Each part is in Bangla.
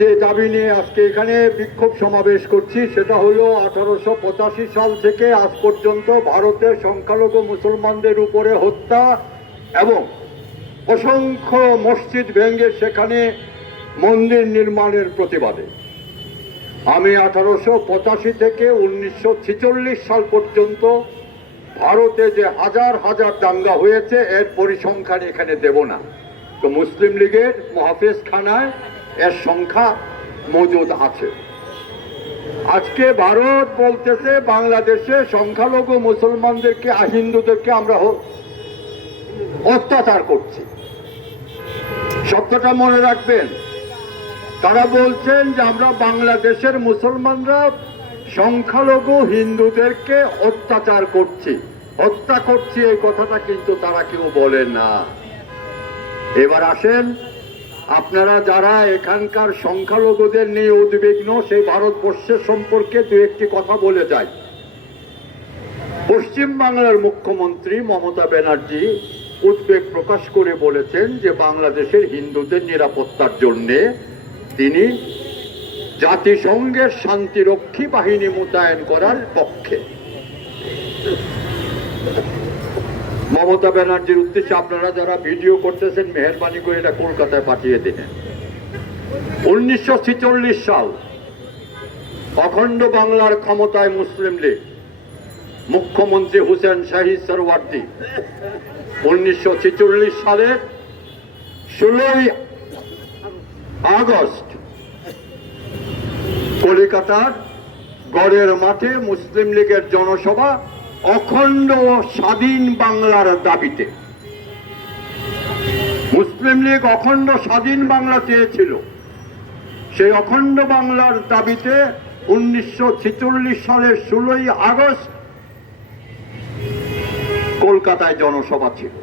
যে দাবি নিয়ে আজকে এখানে বিক্ষোভ সমাবেশ করছি সেটা হলো 1885 সাল থেকে আজ পর্যন্ত ভারতের সংখ্যালঘু মুসলমানদের উপরে হত্যা এবং অসংখ্য মসজিদ ভেঙে সেখানে মন্দির নির্মাণের প্রতিবাদে আমি 1885 থেকে 1946 সাল পর্যন্ত ভারতে যে হাজার হাজার দাঙ্গা হয়েছে এর পরিসংখ্যান এখানে দেব না। তো মুসলিম লীগের মহাফেজ খানায় এর সংখ্যা মজুদ আছে। আজকে ভারত বলতেছে বাংলাদেশে সংখ্যালঘু মুসলমানদেরকে হিন্দুদেরকে আমরা অত্যাচার করছি। শব্দটা মনে রাখবেন। তারা বলছেন যে আমরা বাংলাদেশের মুসলমানরা সংখ্যালঘু হিন্দুদেরকে অত্যাচার করছি, হত্যা করছি, এই কথাটা কিন্তু তারা কেউ বলে না। এবার আসেন, আপনারা যারা এখানকার সংখ্যালঘুদের নিয়ে উদ্বিগ্ন সেই ভারতবর্ষের সম্পর্কে দু একটি কথা বলে যায়। পশ্চিম বাংলার মুখ্যমন্ত্রী মমতা ব্যানার্জি উদ্বেগ প্রকাশ করে বলেছেন যে বাংলাদেশের হিন্দুদের নিরাপত্তার জন্য তিনি জাতিসংঘের শান্তিরক্ষী বাহিনী মোতায়েন করার পক্ষে। মমতা ব্যানার্জির উদ্দেশ্যে আপনারা যারা ভিডিও করতেছেন মেহেরবানি করে এটা কলকাতায় পাঠিয়ে দিলেন। 1946 সাল অখণ্ড বাংলার ক্ষমতায় মুসলিম লীগ, মুখ্যমন্ত্রী হুসেন শাহী সরওয়ার্দী 1946 সালের 16 আগস্ট কলকাতার গড়ের মাঠে মুসলিম লীগের জনসভা অখণ্ড স্বাধীন বাংলার দাবিতে। মুসলিম লীগ অখণ্ড স্বাধীন বাংলা চেয়েছিল। সেই অখণ্ড বাংলার দাবিতে 1946 সালের 16 আগস্ট কলকাতায় জনসভা ছিল।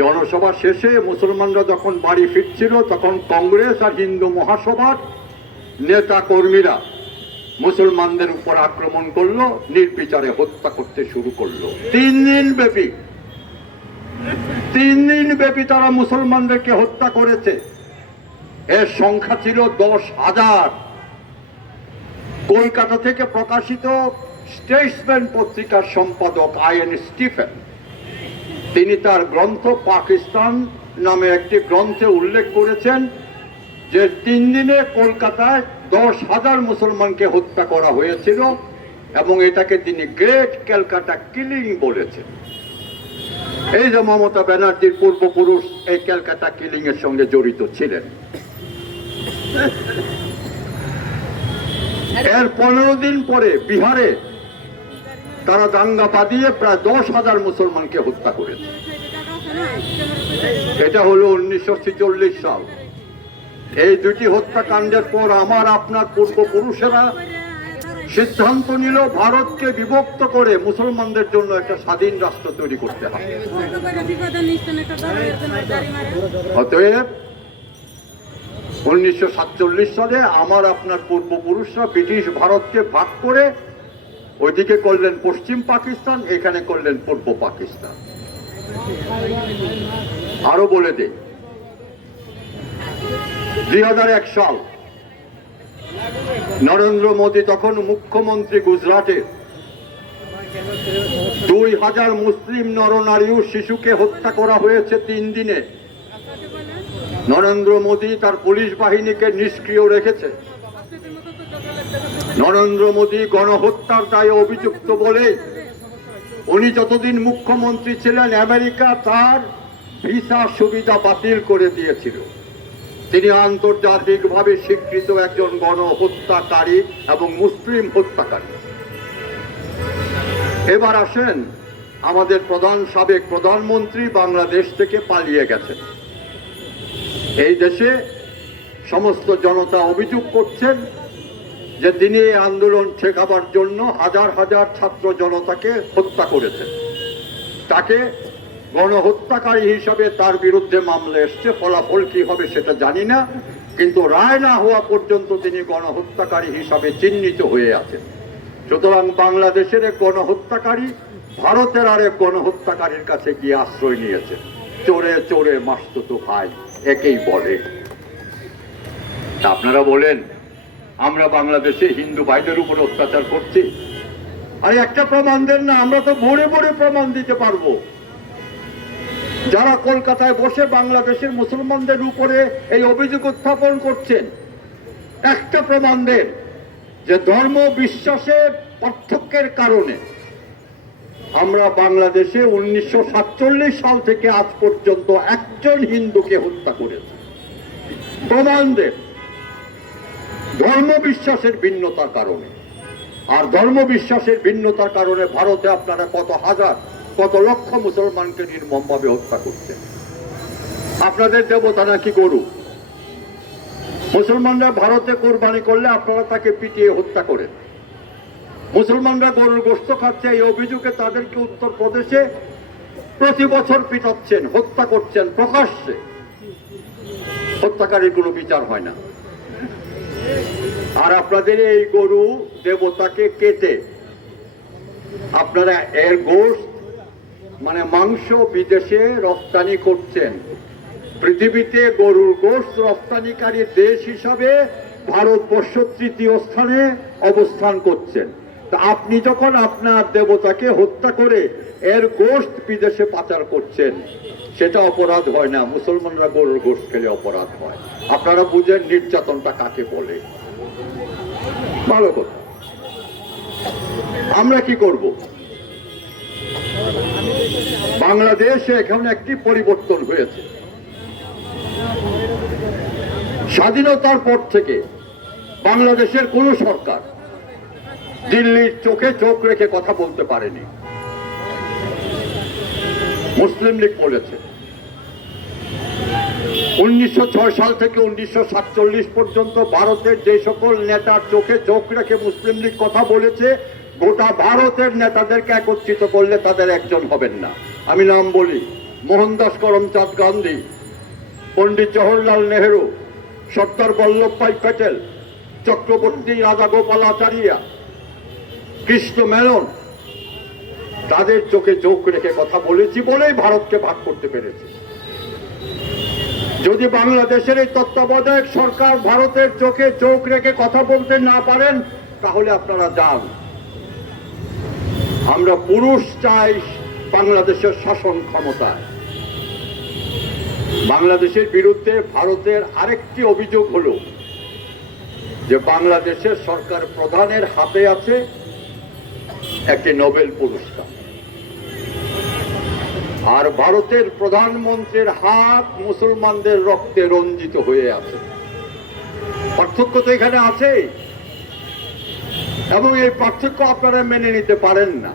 জনসভা শেষে মুসলমানরা যখন বাড়ি ফিরছিল তখন কংগ্রেস আর হিন্দু মহাসভার নেতা কর্মীরা মুসলমানদের উপর আক্রমণ করলো, নির্বিচারে হত্যা করতে শুরু করলো। 3 দিন ব্যাপী তারা মুসলমানদেরকে হত্যা করেছে। এর সংখ্যা ছিল 10,000। কলকাতা থেকে প্রকাশিত স্টেটসম্যান পত্রিকার সম্পাদক আইএন স্টিফেন তিনি তার গ্রন্থ পাকিস্তান নামে একটি গ্রন্থে উল্লেখ করেছেন যে 3 দিনে কলকাতায় 10,000 মুসলমানকে হত্যা করা হয়েছিল এবং এটাকে তিনি গ্রেট ক্যালকাটা কিলিং বলেছেন। এই যে মমতা ব্যানার্জির পূর্বপুরুষ এই ক্যালকাটা কিলিং এর সঙ্গে জড়িত ছিলেন। এর 15 দিন পরে বিহারে তারা দাঙ্গা বাঁধিয়ে প্রায় 10,000 মুসলমানকে হত্যা করেছে। এটা হলো 1946 সাল। এই দুটি হত্যাকাণ্ডের পর আমার আপনার পূর্বপুরুষেরা সিদ্ধান্ত নিল ভারতকে বিভক্ত করে মুসলমানদের জন্য একটা স্বাধীন রাষ্ট্র তৈরি করতে হবে। অতএব 1947 সালে আমার আপনার পূর্বপুরুষরা ব্রিটিশ ভারতকে ভাগ করে ওইদিকে করলেন পশ্চিম পাকিস্তান, এখানে করলেন পূর্ব পাকিস্তান। আরো বলে দেই, 2001 সাল নরেন্দ্র মোদী তখন মুখ্যমন্ত্রী গুজরাটের 2000 মুসলিম নরনারী ও শিশুকে হত্যা করা হয়েছে 3 দিনে। নরেন্দ্র মোদী তার পুলিশ বাহিনীকে নিষ্ক্রিয় রেখেছে। নরেন্দ্র মোদী গণহত্যার দায়ে অভিযুক্ত বলে উনি যতদিন মুখ্যমন্ত্রী ছিলেন আমেরিকা তার ভিসা সুবিধা বাতিল করে দিয়েছিল। তিনি আন্তর্জাতিকভাবে স্বীকৃত একজন গণহত্যাকারী এবং মুসলিম হত্যাকারী। এবার আসেন, আমাদের সাবেক প্রধানমন্ত্রী বাংলাদেশ থেকে পালিয়ে গেছেন। এই দেশে সমস্ত জনতা অভিযোগ করছেন যে তিনি এই আন্দোলন ঠেকাবার জন্য হাজার হাজার ছাত্র জনতাকে হত্যা করেছেন। তাকে গণহত্যাকারী হিসাবে তার বিরুদ্ধে মামলা এসছে। ফলাফল কি হবে সেটা জানি না, কিন্তু রায় না হওয়া পর্যন্ত তিনি গণহত্যাকারী হিসাবে চিহ্নিত হয়ে আছেন। সুতরাং বাংলাদেশের এক গণহত্যাকারী ভারতের আরেক গণহত্যাকারীর কাছে গিয়ে আশ্রয় নিয়েছে। চোরে চোরে মাসতুতো ভাই একেই বলে। তা আপনারা বলেন আমরা বাংলাদেশে হিন্দু ভাইদের উপর অত্যাচার করছি? আর একটা প্রমাণ দেন না, আমরা তো ভরে ভরে প্রমাণ দিতে পারবো। যারা কলকাতায় বসে বাংলাদেশের মুসলমানদের উপরে এই অভিযোগ উত্থাপন করছেন, একটা প্রমাণ দেন যে ধর্ম বিশ্বাসের পার্থক্যের কারণে আমরা বাংলাদেশে 1947 সাল থেকে আজ পর্যন্ত একজন হিন্দুকে হত্যা করেছি। প্রমাণ দেন। ধর্ম বিশ্বাসের ভিন্নতার কারণে, আর ধর্ম বিশ্বাসের ভিন্নতার কারণে ভারতে আপনারা কত হাজার কত লক্ষ মুসলমানকে নির্মমভাবে হত্যা করছেন। আপনাদের দেবতা নাকি গরু। মুসলমানরা ভারতে কোরবানি করলে আপনারা তাকে পিটিয়ে হত্যা করেন। মুসলমানরা গরুর গোশত খাচ্ছে, এই অভিযোগে তাদেরকে উত্তরপ্রদেশে প্রতি বছর পিটাচ্ছেন, হত্যা করছেন প্রকাশ্যে। হত্যাকারীর কোনো বিচার হয় না। আর আপনাদের এই গরু দেবতাকে কেটে আপনারা এর গোশত মানে মাংস বিদেশে রপ্তানি করছেন। পৃথিবীতে গরুর গোশত রপ্তানিকারী দেশ হিসাবে ভারতবর্ষ তৃতীয় স্থানে অবস্থান করছেন। তা আপনি যখন আপনার দেবতাকে হত্যা করে এর গোশত বিদেশে পাচার করছেন, সেটা অপরাধ হয় না। মুসলমানরা গরুর গোশত খেলে অপরাধ হয়। আপনারা বুঝেন নির্যাতনটা কাকে বলে। ভালো কথা। আমরা কি করব? বাংলাদেশে এখন একটি পরিবর্তন হয়েছে। স্বাধীনতার পর থেকে বাংলাদেশের কোন সরকার দিল্লির চোখে চোখ রেখে কথা বলতে পারেনি। মুসলিম লীগ বলেছে 1906 সাল থেকে 1947 পর্যন্ত ভারতের যে সকল নেতার চোখে চোখ রেখে মুসলিম লীগ কথা বলেছে, গোটা ভারতের নেতাদেরকে একত্রিত করলে তাদের একজন হবেন না। আমি নাম বলি: মোহনদাস করমচাঁদ গান্ধী, পণ্ডিত জওহরলাল নেহেরু, সর্দার বল্লভভাই প্যাটেল, চক্রবর্তী রাজাগোপালাচারিয়া, কৃষ্ণ মেনন। তাদের চোখে চোখ রেখে কথা বলেছি বলেই ভারতকে ভাগ করতে পেরেছি। যদি বাংলাদেশের এই তত্ত্বাবধায়ক সরকার ভারতের চোখে চোখ রেখে কথা বলতে না পারেন, তাহলে আপনারা যান। আমরা পুরুষ চাই বাংলাদেশের শাসন ক্ষমতায়। বাংলাদেশের বিরুদ্ধে ভারতের আরেকটি অভিযোগ হলো যে বাংলাদেশের সরকার প্রধানের হাতে আছে একটি নোবেল পুরস্কার, আর ভারতের প্রধানমন্ত্রীর হাত মুসলমানদের রক্তে রঞ্জিত হয়ে আছে। পার্থক্য তো এখানে আছে, এবং এই পার্থক্য আপনারা মেনে নিতে পারেন না।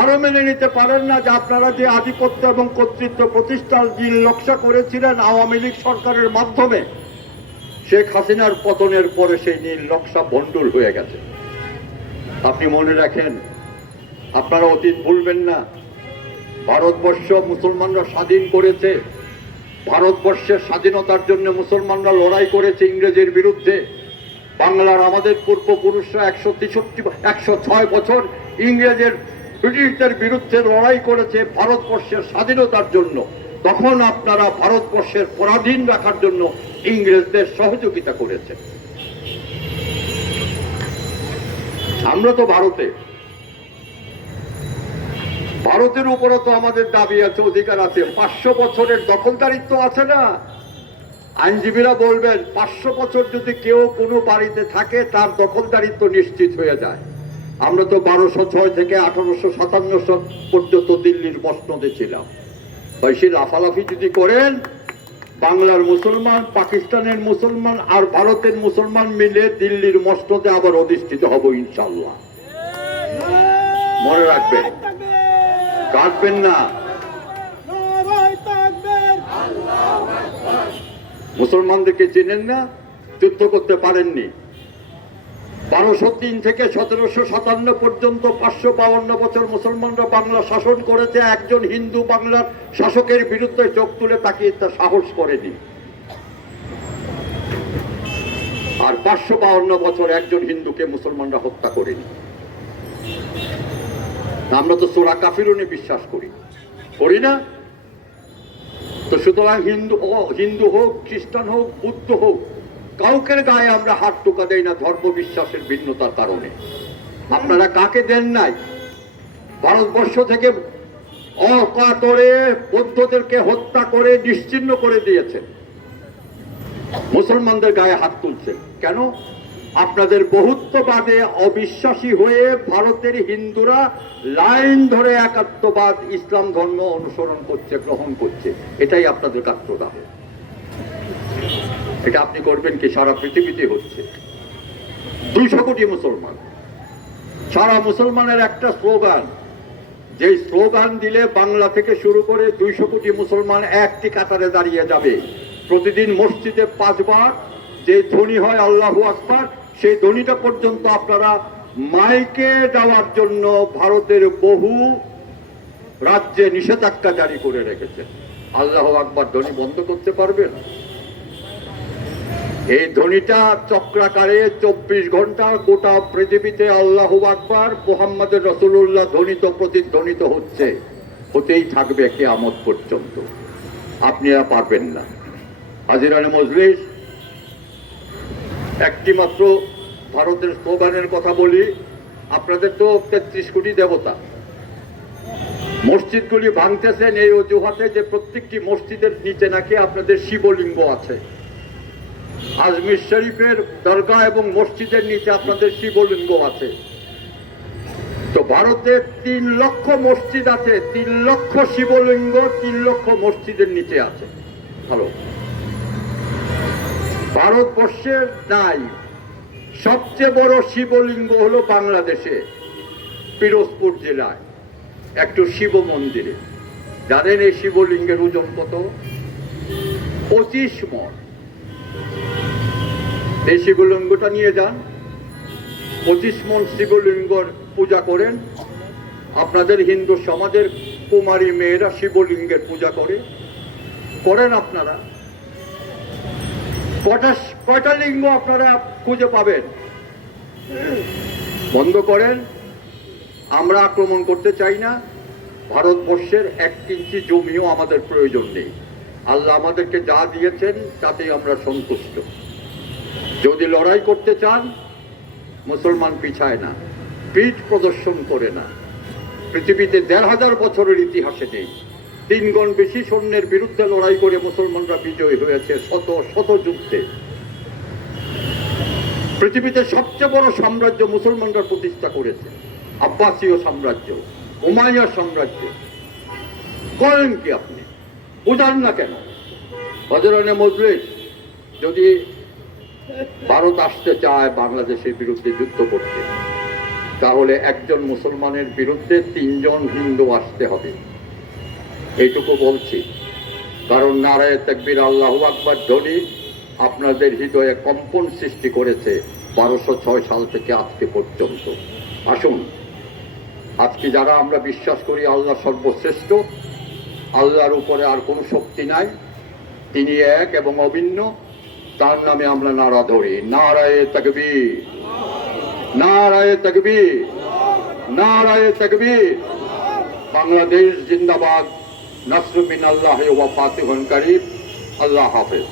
আরো মেনে নিতে পারেন না যে আপনারা যে আধিপত্য এবং কর্তৃত্ব প্রতিষ্ঠার নীল নকশা করেছিলেন আওয়ামী লীগ সরকারের মাধ্যমে, শেখ হাসিনার পতনের পরে সেই নীল নকশা ভণ্ডুল হয়ে গেছে। আপনি মনে রাখেন, আপনারা অতীত ভুলবেন না। ভারতবর্ষ মুসলমানরা স্বাধীন করেছে। ভারতবর্ষের স্বাধীনতার জন্য মুসলমানরা লড়াই করেছে ইংরেজের বিরুদ্ধে। বাংলার আমাদের পূর্বপুরুষরা 106 বছর ইংরেজের ব্রিটিশদের বিরুদ্ধে লড়াই করেছে ভারতবর্ষের স্বাধীনতার জন্য। তখন আপনারা ভারতবর্ষের পরাধীন রাখার জন্য ইংরেজদের সহযোগিতা করেছে। আমরা তো ভারতের উপরে তো আমাদের দাবি আছে, অধিকার আছে। 500 বছরের দখলদারিত্ব আছে না? আইনজীবীরা বলবেন 500 বছর যদি কেউ কোনো বাড়িতে থাকে তার দখলদারিত্ব নিশ্চিত হয়ে যায়। আমরা তো 1206 থেকে 1857 পর্যন্ত দিল্লির মসনদে ছিলাম। তাই সে লাফালাফি যদি করেন, বাংলার মুসলমান, পাকিস্তানের মুসলমান আর ভারতের মুসলমান মিলে দিল্লির মসনদে আবার অধিষ্ঠিত হব ইনশাল্লাহ। মনে রাখবেন, কাটবেন না। মুসলমানদেরকে চেনেন না, যুদ্ধ করতে পারেননি। 1203 থেকে 1757 পর্যন্ত 552 বছর মুসলমানরা বাংলা শাসন করেছে। একজন হিন্দু বাংলার শাসকের বিরুদ্ধে চোখ তুলে তাকিয়ে তা সাহস করেনি। আর 552 বছর একজন হিন্দুকে মুসলমানরা হত্যা করেনি। আমরা তো সূরা কাফিরুনে বিশ্বাস করি না? তো সুতরাং হিন্দু হোক, খ্রিস্টান হোক, বুদ্ধ হোক, কাউকের গায়ে আমরা হাত টোকা দেই না ধর্ম বিশ্বাসের ভিন্নতার কারণে। আপনারা কাকে দেন নাই? ভারতবর্ষ থেকে অকাতরে বৌদ্ধদেরকে হত্যা করে নিশ্চিহ্ন করে দিয়েছেন, মুসলমানদের গায়ে হাত তুলছেন কেন? আপনাদের বহুত্ববাদে অবিশ্বাসী হয়ে ভারতের হিন্দুরা লাইন ধরে একাত্মবাদ ইসলাম ধর্ম অনুসরণ করছে, গ্রহণ করছে। এটাই আপনাদের কাত্রদাহ। এটা আপনি করবেন কি? সারা পৃথিবীতে হচ্ছে। 200 কোটি মুসলমান, সারা মুসলমানের একটা স্লোগান, যে স্লোগান দিলে বাংলা থেকে শুরু করে 200 কোটি মুসলমান একটি কাতারে দাঁড়িয়ে যাবে। প্রতিদিন মসজিদে 5 বার যে ধ্বনি হয় আল্লাহু আকবার, সেই ধ্বনিটা পর্যন্ত আপনারা মাইকে দেওয়ার জন্য ভারতের বহু রাজ্যে নিষেধাজ্ঞা জারি করে রেখেছেন। আল্লাহু আকবার ধ্বনি বন্ধ করতে পারবেন? এই ধ্বনিটা চক্রাকারে 24 ঘন্টা গোটা পৃথিবীতে আল্লাহু আকবার মুহাম্মদ রাসূলুল্লাহ ধ্বনিত প্রতিধ্বনিত হচ্ছে, হতেই থাকবে কিয়ামত পর্যন্ত। আপনারা পারবেন না। হাজিরানে মজলিস, একটি মাত্র ভারতের স্লোগানের কথা বলি। আপনাদের তো 33 কোটি দেবতা, মসজিদগুলি ভাঙতেছেন এই অজুহাতে যে প্রত্যেকটি মসজিদের নিচে নাকি আপনাদের শিবলিঙ্গ আছে। আজমির শরীফের দরগা এবং মসজিদের নিচে আপনাদের শিবলিঙ্গ আছে। তো ভারতে 3 লক্ষ মসজিদ আছে, 3 লক্ষ শিবলিঙ্গ 3 লক্ষ মসজিদের নিচে আছে। ভালো, ভারতবর্ষের নাই। সবচেয়ে বড় শিবলিঙ্গ হলো বাংলাদেশে পিরোজপুর জেলায় একটু শিব মন্দিরে। জানেন এই শিবলিঙ্গের ওজন কত? 25 মণ। এই শিবলিঙ্গটা নিয়ে যান, 25 মণ শিবলিঙ্গর পূজা করেন। আপনাদের হিন্দু সমাজের কুমারী মেয়েরা শিবলিঙ্গের পূজা করেন আপনারা? কয়টা লিঙ্গ আপনারা খুঁজে পাবেন? বন্ধ করেন। আমরা আক্রমণ করতে চাই না। ভারতবর্ষের 1 ইঞ্চি জমিও আমাদের প্রয়োজন নেই। আল্লাহ আমাদেরকে যা দিয়েছেন তাতেই আমরা সন্তুষ্ট। যদি লড়াই করতে চান, মুসলমান পিছায় না, পিঠ প্রদর্শন করে না। পৃথিবীতে 1500 বছরের ইতিহাসে নেই 3 গুণ বেশি সৈন্যের বিরুদ্ধে লড়াই করে মুসলমানরা বিজয়ী হয়েছে শত শত যুদ্ধে। পৃথিবীতে সবচেয়ে বড় সাম্রাজ্য মুসলমানরা প্রতিষ্ঠা করেছে, আব্বাসীয় সাম্রাজ্য, উমাইয়া সাম্রাজ্য। করেন কি আপনি? বুঝান না কেন? হযরতে মজলিস, যদি ভারত আসতে চায় বাংলাদেশের বিরুদ্ধে যুদ্ধ করতে, তাহলে একজন মুসলমানের বিরুদ্ধে 3 জন হিন্দু আসতে হবে। এইটুকু বলছি কারণ নারায়ে তাকবীর আল্লাহু আকবার ধ্বনি আপনাদের হৃদয়ে কম্পন সৃষ্টি করেছে 1206 সাল থেকে আজকে পর্যন্ত। আসুন, আজকে যারা আমরা বিশ্বাস করি আল্লাহ সর্বশ্রেষ্ঠ, আল্লাহর উপরে আর কোনো শক্তি নাই, তিনি এক এবং অভিন্ন, তার নামে আমরা নারা ধরি, নারায়ে তাকবীর, নারায়ে তাকবীর, নারায়ে তাকবীর। বাংলাদেশ জিন্দাবাদ। নাসরুম মিনাল্লাহি ওয়া ফাতিহুন কারীব। আল্লাহ হাফেজ।